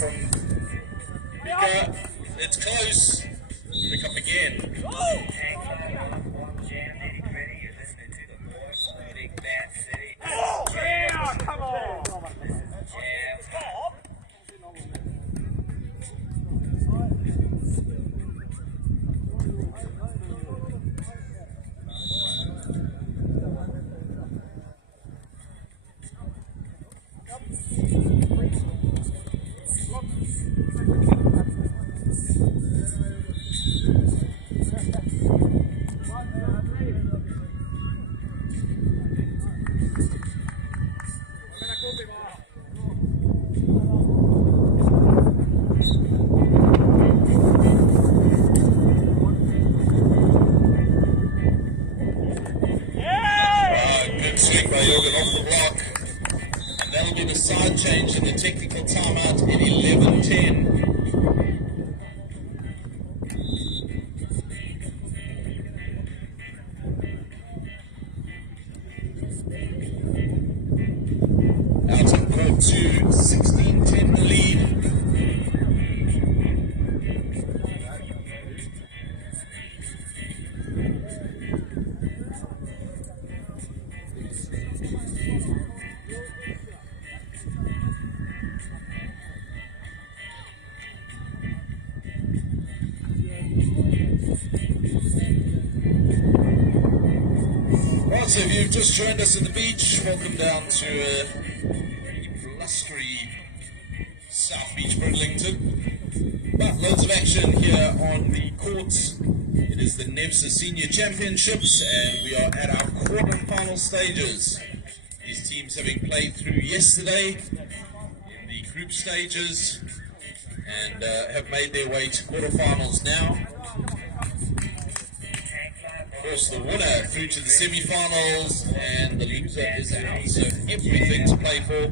from Piippo. It's close. Pick up again. Yeah, come on! Swing by Jorgen off the block, and that'll be the side change in the technical timeout in 11:10. Out of court to 16-10 the lead. So if you've just joined us at the beach, welcome down to blustery South Beach, Bridlington. But loads of action here on the courts. It is the NEVZA Senior Championships, and we are at our quarter-final stages. These teams having played through yesterday in the group stages and have made their way to quarterfinals now. Of course, the winner through to the semi-finals, and the loser is out. So everything to play for.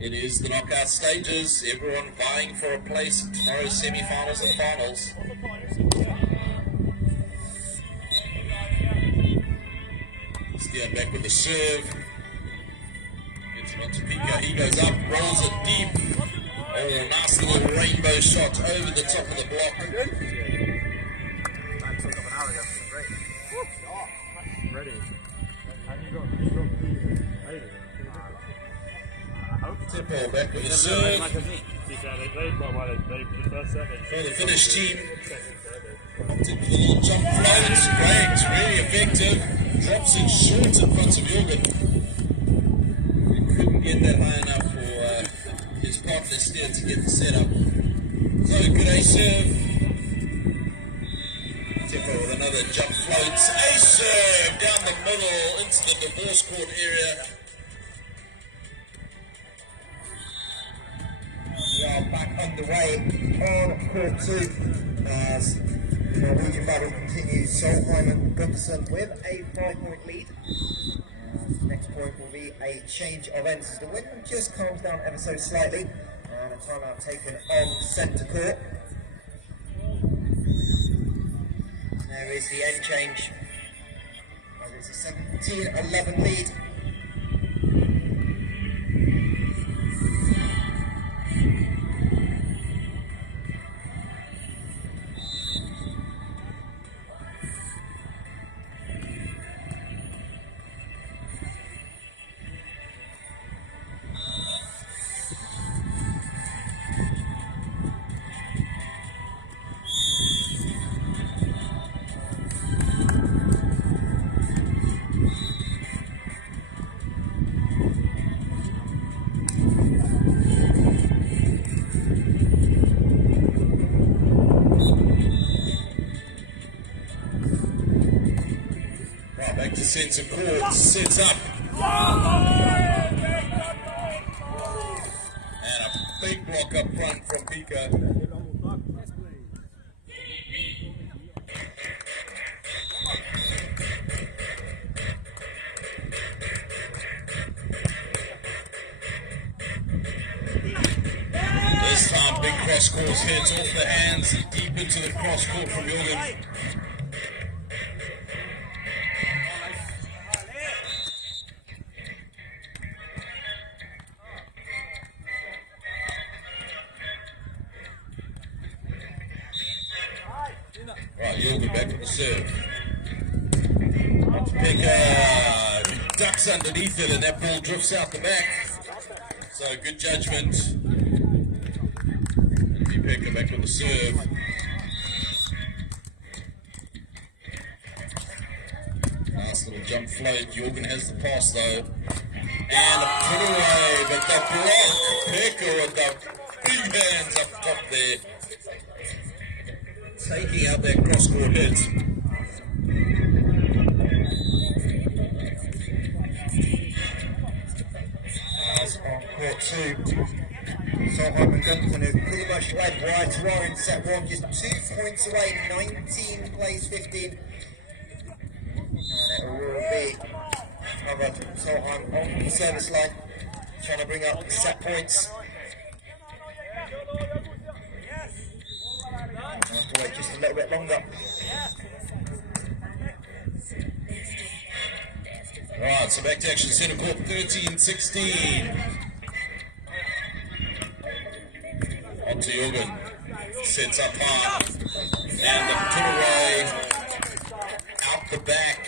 It is the knockout stages. Everyone vying for a place in tomorrow's semi-finals and finals. Steer back with the serve. Gets it onto Piippo. He goes up, rolls it deep. Oh, nice little rainbow shot over the top of the block. Ready. Piippo back with the serve. For the finish team. Opted for the little jump floats. Great, really effective. Drops it short in front of Jorgen. He couldn't get that high enough for his partner Steer to get the setup. So good ace serve. Piippo with another jump floats. Ace serve down the middle into the divorce court area. We are back underway on court 2 as the Norwegian battle continues. Solheim Gunderson with a 5-point lead. Next point will be a change of ends as the wind just calms down ever so slightly, and a timeout taken on centre court. There is the end change. It's a 17-11 lead. Back to centre court, sets up. And a big block up front from Piippo. This time, big cross course hits off the hands, deep into the cross court from Jorgen. Jorgen back with the serve. Piippo ducks underneath it and that ball drifts out the back. So good judgment. Piippo back with the serve. Nice little jump float. Jorgen has the pass though. And a put away, but the block. Piippo with the big hands up top there. Taking out that cross-court hit. As on court 2, Solheim and Gunnarsson have pretty much led right to our in set 1, just 2 points away, 19 plays 15. And it will be another Solheim on the service line, trying to bring up set points. I'll have to wait just a little bit longer. Right, so back to action, centre court 13-16. On to Jorgen. Sets up high. And the put away. Out the back.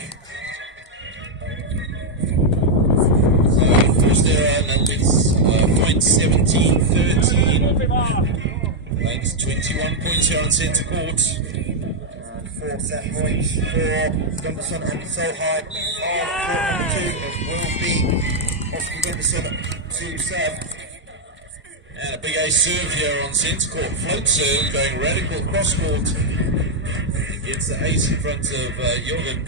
So first error, and that'll be point 17-13. Makes 21 points here on centre court. 4 set points for Gunnarsson and Solheim. On court number 2, it will be Oscar Gunnarsson to serve. And a big ace serve here on centre court. Float serve going radical cross court. And gets the ace in front of Jorgen.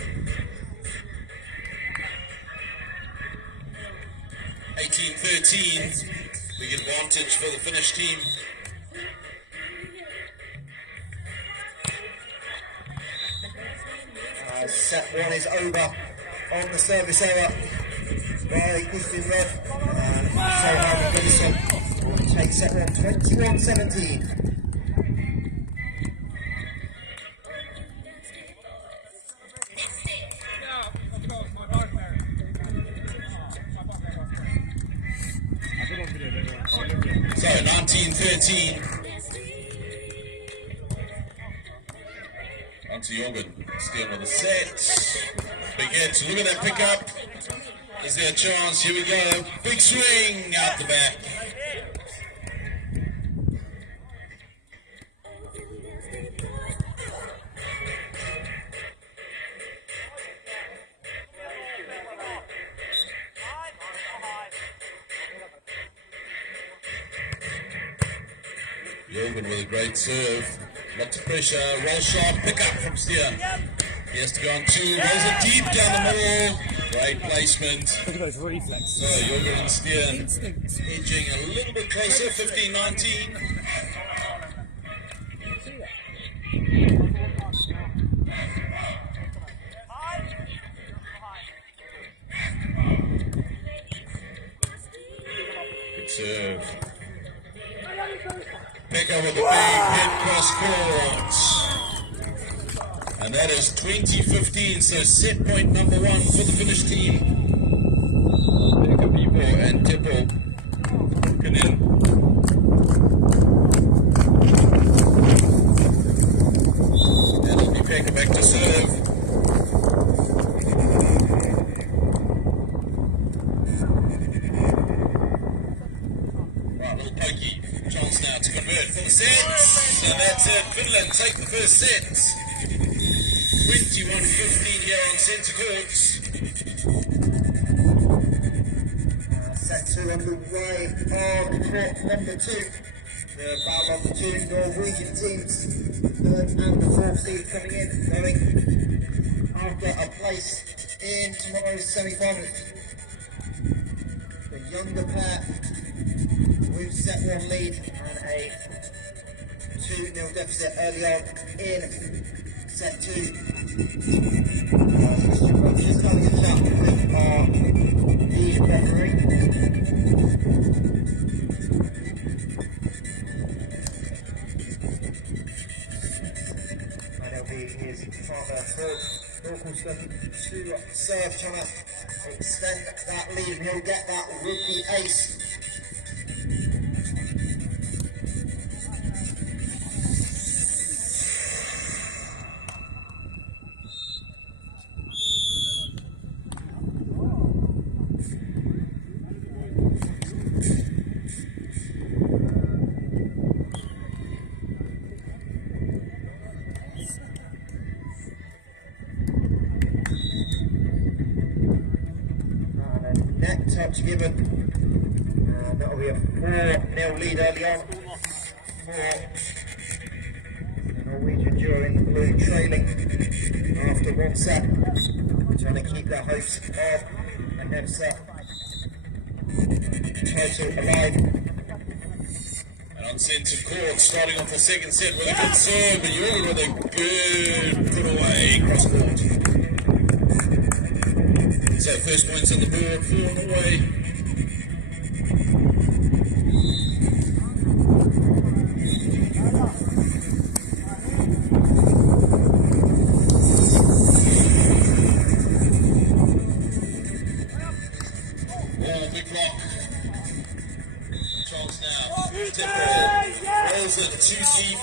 18-13. Big advantage for the Finnish team. Set 1 is over on the service error by Christian Rudd. And Solheim and Gunnarsson will take set 1 21-17. So 19-13. On to Jorgen. Still with a set. Big hit. Look at that pickup. Is there a chance? Here we go. Big swing out the back. Jorgen with a great serve. Lots of pressure. Roll shot. Pick up from Steer. He has to go on 2. Rolls it deep down the middle. Great placement. Look at those reflexes. So Jorgen and Steer edging a little bit closer. 15-19. Good serve. Picker with a big hit cross court. And that is 20-15, so set point number 1 for the Finnish team. Piippo and Piippo. Pulkkinen. And it'll be Piippo back to serve. Right, little pokey. Chance now to convert for the sets. And that's it. Finland take the first set. 21-15 here on centre courts. Set 2 underway on court number 2. The battle of the 2 Norwegian teams. 3rd and the 4th seed coming in, going after a place in tomorrow's semi-finals. The younger pair with set 1 lead and a 2-0 deficit early on in set 2. Just coming in up with our lead referee. And it'll be his partner, Pulkkinen, to serve, trying to extend that lead, and he'll get that rugby ace. touch given. That'll be a 4-0 lead early on for the Norwegian duo in blue, trailing after one set, trying to keep their hopes of a NEVZA title alive. And on centre court, starting off the second set with a good serve, and Jorgen with a good put away cross court. So first points on the board, 4 on the way. Too deep.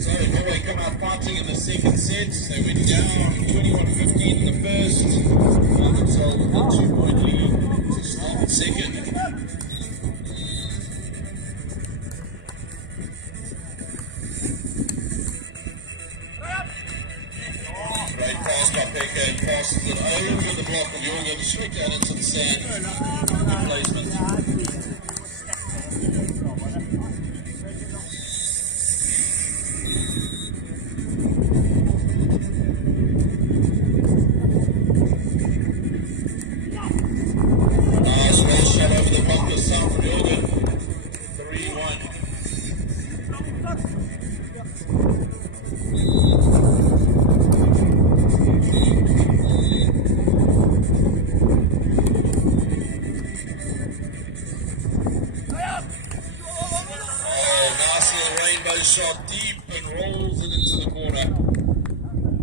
So Norway come out fighting in the second set. They went down 21-15 in the first. Found themselves with a 2-point lead to start the second. Great pass by Piippo, and passes it over the block of Jorgen, straight down into the sand. Good placement. Shot deep and rolls it into the corner.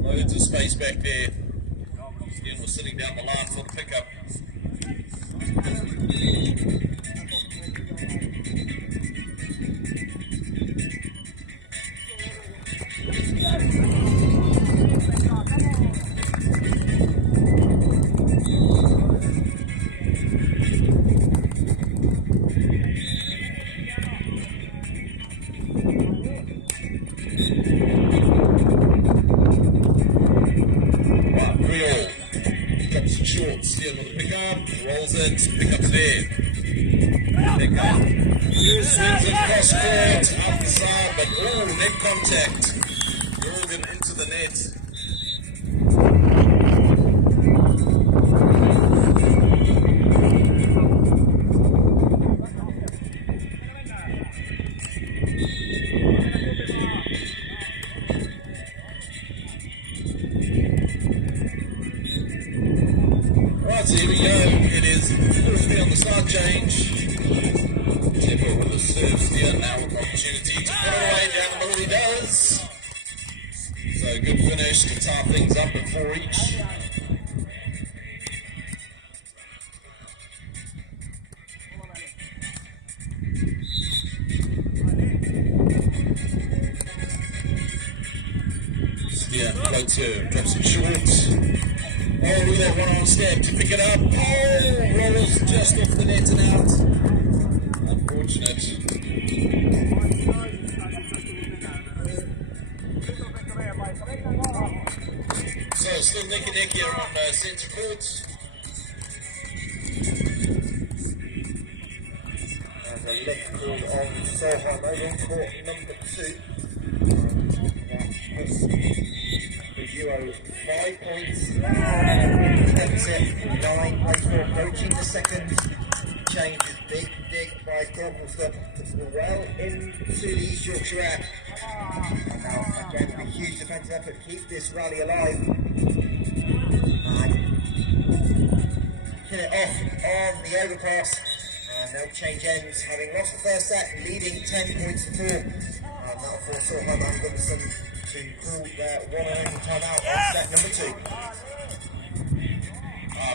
Loads of space back there. Again, we're sitting down the line for the pickup. Steal with the pickup, rolls it, pickup's there. Pickup. Swings it cross court, up the side, but net contact. Jorgen into the net. So here we go, it is forced to be on the side change. Piippo with the serve steer, now with opportunity to put it away down the middle, he does. So good finish to tie things up at 4 each. Steer, floats her, drops it short. Oh, look at that one-on step to pick it up. Oh, rolls just off the net and out. Unfortunate. So, still neck and neck here on centre court. And a left call on Opsahl over on court number 2. The duo 5 points. Set 9, Opsahl approaching the second. Change is big by Corpelstone well into the East Yorkshire app. And now again a huge defensive effort to keep this rally alive. And hit it off on the overpass. And they'll change ends, having lost the first set, leading 10 points to 4. And that'll force Opsahl and Gunnarsson to call their one and only timeout on set number 2.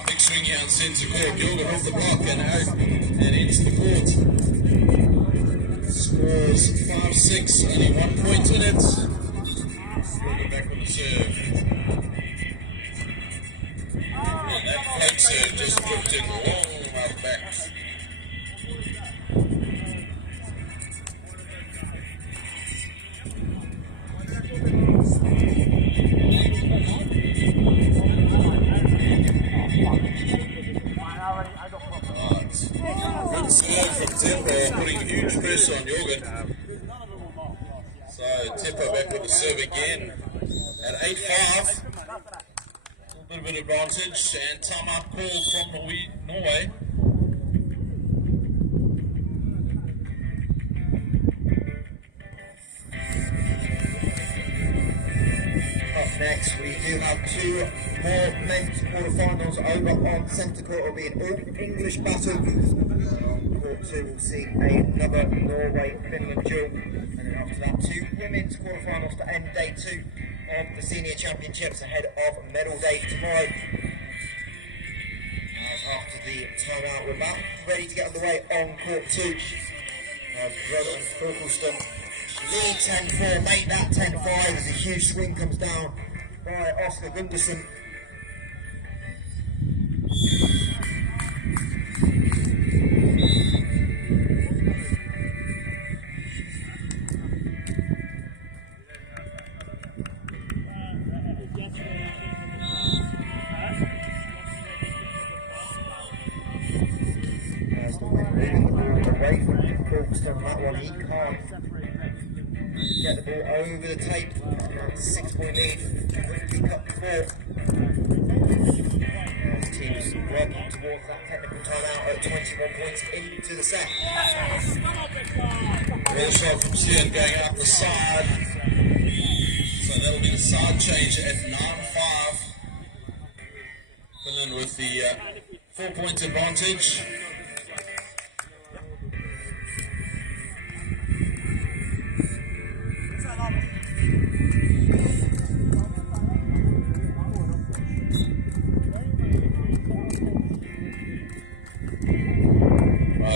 Big swing here on centre court. Jorgen off the block and out and into the court. Scores 5-6, only 1 point in it. Jorgen back with the serve. And that float serve just drifted long out back. putting huge pressure on Jorgen. So Piippo back with the serve again at 8-5. A little bit of an advantage, and timeout call from Norway. Up next, we do have two more men's quarterfinals over on centre court. It'll be an all-English battle. On court two, we'll see another Norway-Finland duel. And then after that, two women's quarterfinals to end day two of the Senior Championships ahead of medal day tomorrow. After the timeout, we're back ready to get underway on court two. Pulkkinen lead 10-4, make that 10-5 as a huge swing comes down by Oscar Gunderson. As the wind moving the ball away from Pulkkinen on that one, he can't get the ball over the tape. It's a 6-point lead. Quickly cut four. The team's working towards that technical timeout at 21 points into the set. Real shot from Sien going out the side. So that'll be the side change at 9-5. Finland with the 4-point advantage.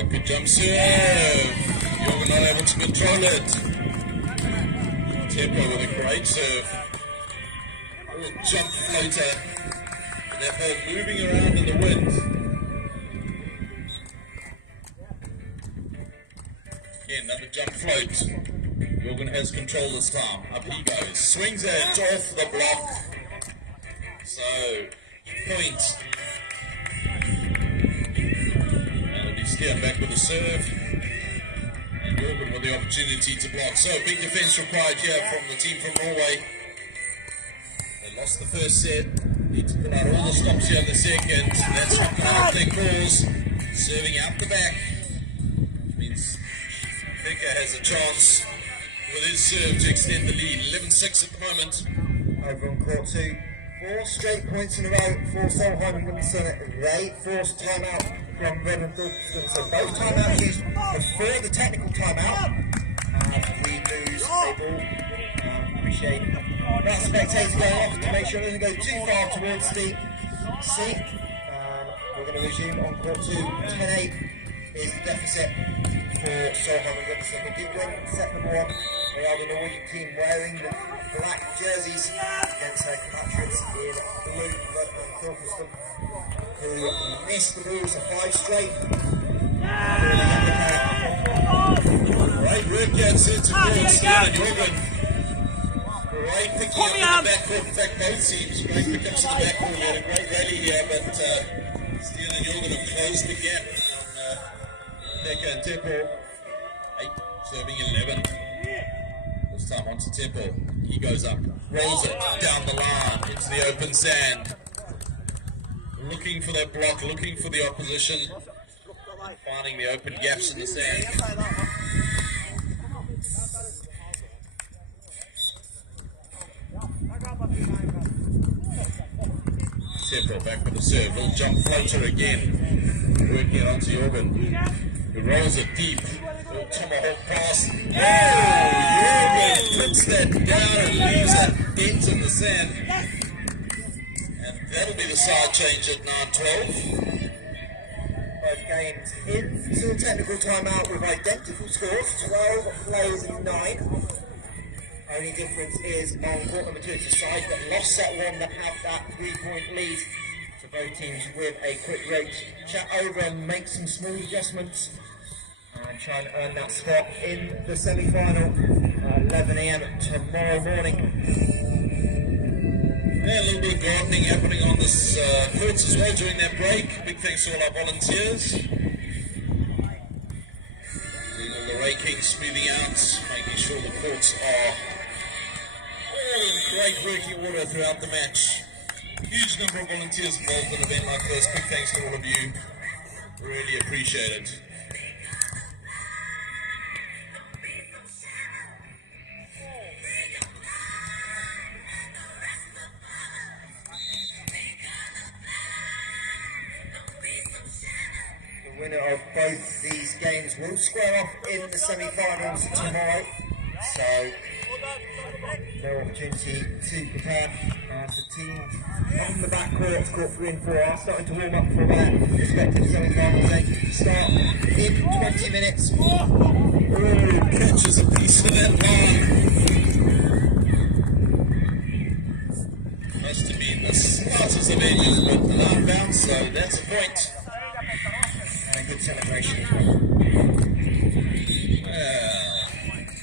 Good jump serve. Jorgen not able to control it. Piippo with a great serve. Little jump floater. That ball moving around in the wind. Again, another jump float. Jorgen has control this time. Up he goes. Swings it off the block. So, point. Steered back with a serve, and Jorgen with the opportunity to block. So big defence required here from the team from Norway. They lost the first set, need to pull out all the stops here in the second. That's not going to their calls. Serving out the back means Piippo has a chance with his serve to extend the lead. 11-6 at the moment. Over on court two, 4 straight points in a row for Solheim and Nilsen. They forced timeout from Bridlington South. So both timeouts used before the technical timeout. We lose a ball. Appreciate that spectator going off to make sure it doesn't go too far towards the seat. We're going to resume on court two. 10-8 is the deficit for Solheim and Nilsen. They did win set number one. They are the Norwegian team wearing the black jerseys against their compatriots in blue. Pulkkinen, who missed the balls of 5 straight. Great work here at centre court. Sien Jorgen. Great picking up in the backcourt. In fact, both teams great pickups in the backcourt. We had a great rally here, but Sien and Jorgen have closed the gap on Piippo and Piippo. 8 serving 11. This time onto Piippo. He goes up, rolls it down the line into the open sand. Looking for that block, looking for the opposition, finding the open gaps in the sand. Piippo back with the serve, little jump floater again, working it onto Jorgen, who rolls it deep, little tomahawk pass. Oh, Jorgen puts that down and leaves that dent in the sand. That'll be the side change at 9-12. Both games into the technical timeout with identical scores, 12 plays in 9. Only difference is on court number 2 to side that lost set 1 that have that 3-point lead. So both teams with a quick break, chat over and make some small adjustments and try and earn that spot in the semi-final at 11 AM tomorrow morning. Yeah, a little bit of gardening happening on this courts as well during that break. Big thanks to all our volunteers. Doing in, smoothing out, making sure the courts are all in great working order throughout the match. Huge number of volunteers involved in an event like this. Big thanks to all of you. Really appreciate it. The winner of both these games will square off in the semi-finals tomorrow. So, no opportunity to prepare. The team on the back court, court 3 and 4, are starting to warm up for their respective semi-finals. They start in 20 minutes. Oh, catches a piece of that line. Must have been the slightest of edges, but the line bounced, so that's a point. And a good celebration.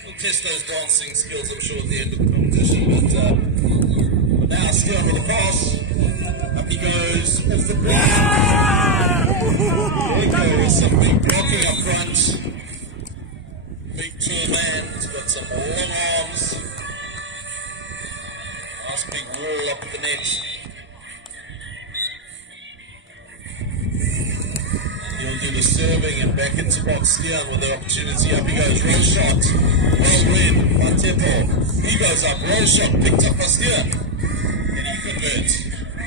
We'll test those dancing skills, I'm sure, at the end of the competition, but now still with the pass. Up he goes, off the block. Piippo with some big blocking up front. Big tall man, he's got some long arms. Nice big wall up at the net. He'll do the serving and back into box Stian with the opportunity. Up he goes, roll shot. Well read by Piippo. He goes up, roll shot, picked up by Stian. And he converts.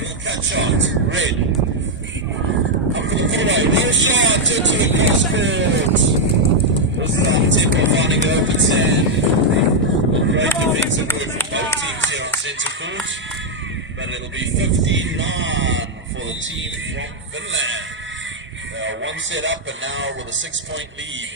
Little cut shot, red. Up for the follow, roll shot, into the cross court. This time Piippo finding the open sand. Well, great defensive work from both teams here on centre court. But it'll be 15-9 for the team from Finland. They are one set up and now with a 6-point lead.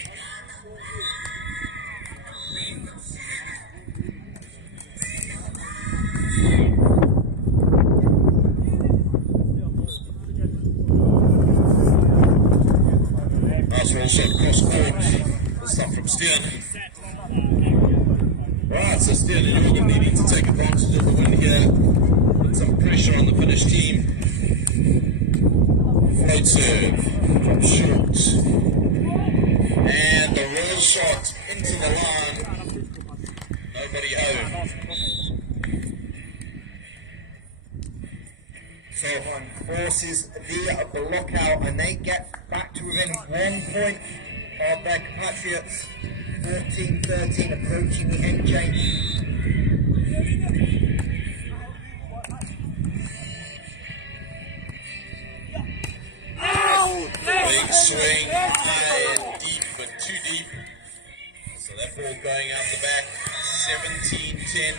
Nice roll shot cross court. This time from Stian. Right, so Stian and Jorgen needing to take advantage of the win here. Put some pressure on the Finnish team. Float serve, drop short, and the roll shot into the line, nobody home. So one forces the block out and they get back to within 1 point of their compatriots. 14-13 approaching the end change. Big swing, high and deep, but too deep. So that ball going out the back, 17-10.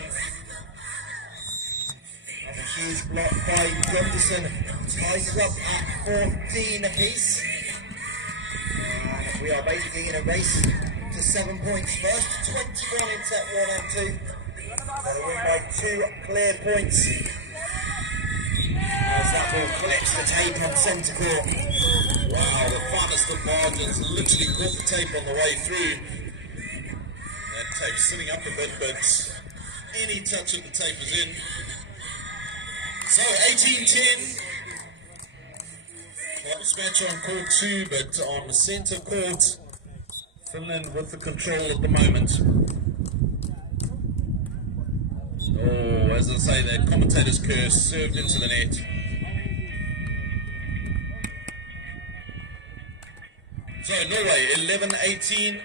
A huge block by Gunderson, ties up at 14 apiece. And we are basically in a race to 7 points first, 21 in set 1 and 2. So they win by 2 clear points. As that ball collects the tape on centre court. Wow, the finest of margins literally caught the tape on the way through. That tape sitting up a bit, but any touch of the tape is in. So 18-10. Close match on court 2, but on the centre court, Finland with the control at the moment. Oh, as I say, that commentator's curse served into the net. So Norway, 11-18.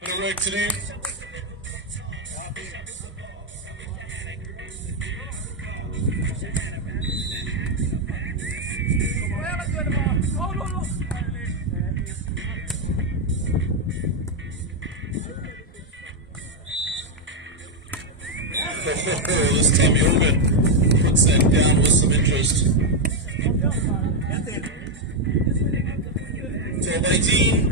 Bit of work to do. This time Jorgen puts that down with some interest. 12-18.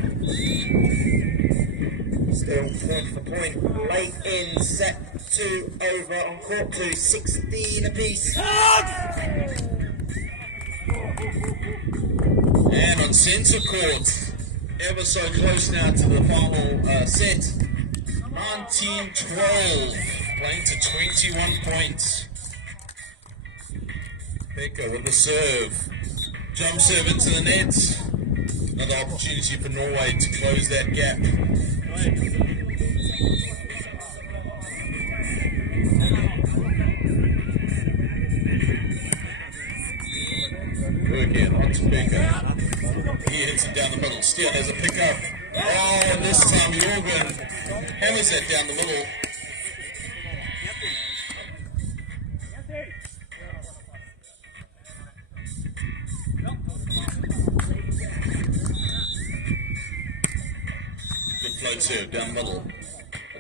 Still point for point, late in set 2 over on court 2, 16 apiece. And on centre court, ever so close now to the final set, 19-12, playing to 21 points. Piippo with the serve, jump serve into the net. Another opportunity for Norway to close that gap. Again, on to Piippo. He hits it down the middle. Still has a pickup. Oh, and this time Jorgen hammers that down the middle. Good float serve down the middle.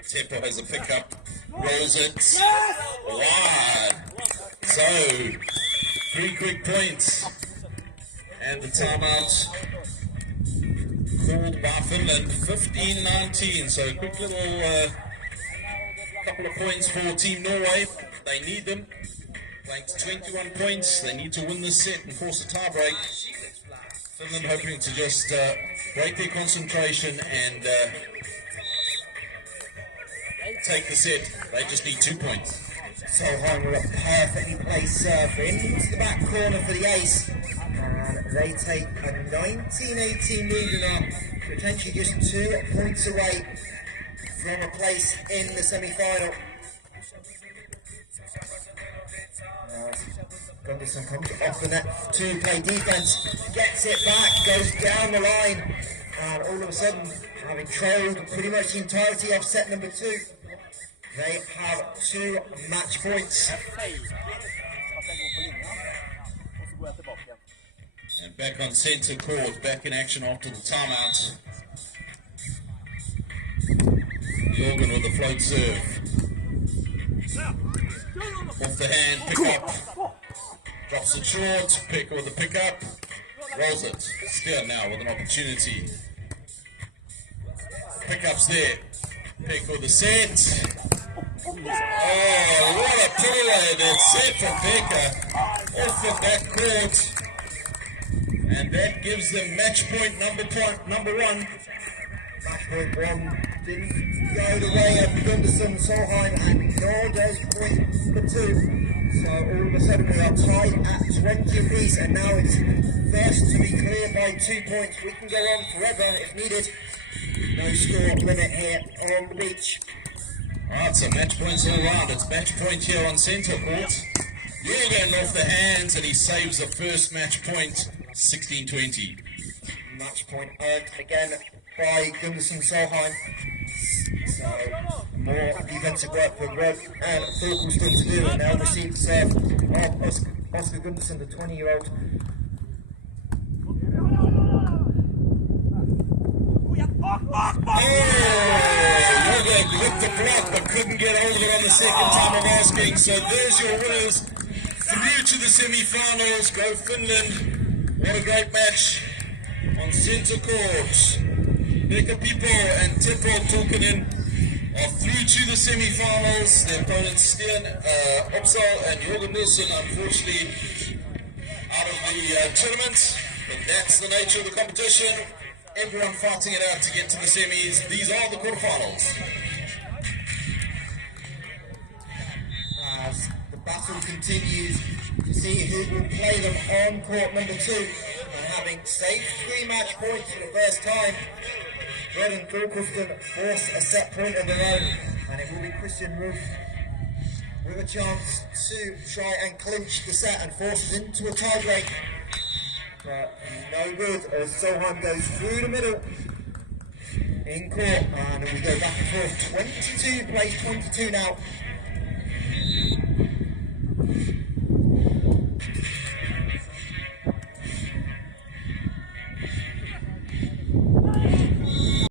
Piippo has a pickup. Rolls it. Wide. So, 3 quick points. And the timeout called by Finland, 15-19. So a quick little couple of points for Team Norway. They need them. Playing to 21 points. They need to win this set and force a tiebreak. Finland hoping to just break their concentration and take the set. They just need 2 points. Solheim with a perfectly placed serve into the back corner for the ace. And they take a 19-18 lead now, potentially just 2 points away from a place in the semi-final. Gunderson comes off the net to play defence, gets it back, goes down the line, and all of a sudden, having trailed pretty much the entirety of set number 2, they have 2 match points. And back on centre court, back in action after the timeout. Jorgen with the float serve. Off the hand, pick up. Drops it short, Piippo with the pickup. Rolls it. Still now with an opportunity. Pickups there. Piippo with the set. Oh, what a put away that set for Piippo. Off the back court. And that gives them match point number 1. Match point 1 didn't go the way of Gunderson, Solheim, and nor does point number 2. So all of a sudden we are tied at 20 apiece, and now it's first to be clear by 2 points. We can go on forever if needed. No score limit here on the beach. Alright, so match points all around. It's match point here on centre court. Jorgen off the hands, and he saves the first match point, 16-20. Match point earned again by Gunderson Solheim. So more defensive work for Rod and Pulkkinen to do, and they'll receive the serve of Oscar Gunderson, the 20-year-old. Jorgen clipped the block but couldn't get hold of it on the second time of asking. So there's your winners. Through to the semi-finals. Go Finland. What a great match on centre court. Piippo and Pulkkinen are through to the semi-finals. Their opponents Opsahl and Jorgen Nilsen, unfortunately out of the tournament. But that's the nature of the competition. Everyone fighting it out to get to the semis. These are the quarterfinals. As the battle continues to see who will play them on court number 2, and having saved 3 match points for the first time, Rod and Pulkkinen force a set point of their own, and it will be Christian Roof with a chance to try and clinch the set and force it into a tiebreak. But no good as Solheim goes through the middle in court, and we go back and forth. 22 plays 22 now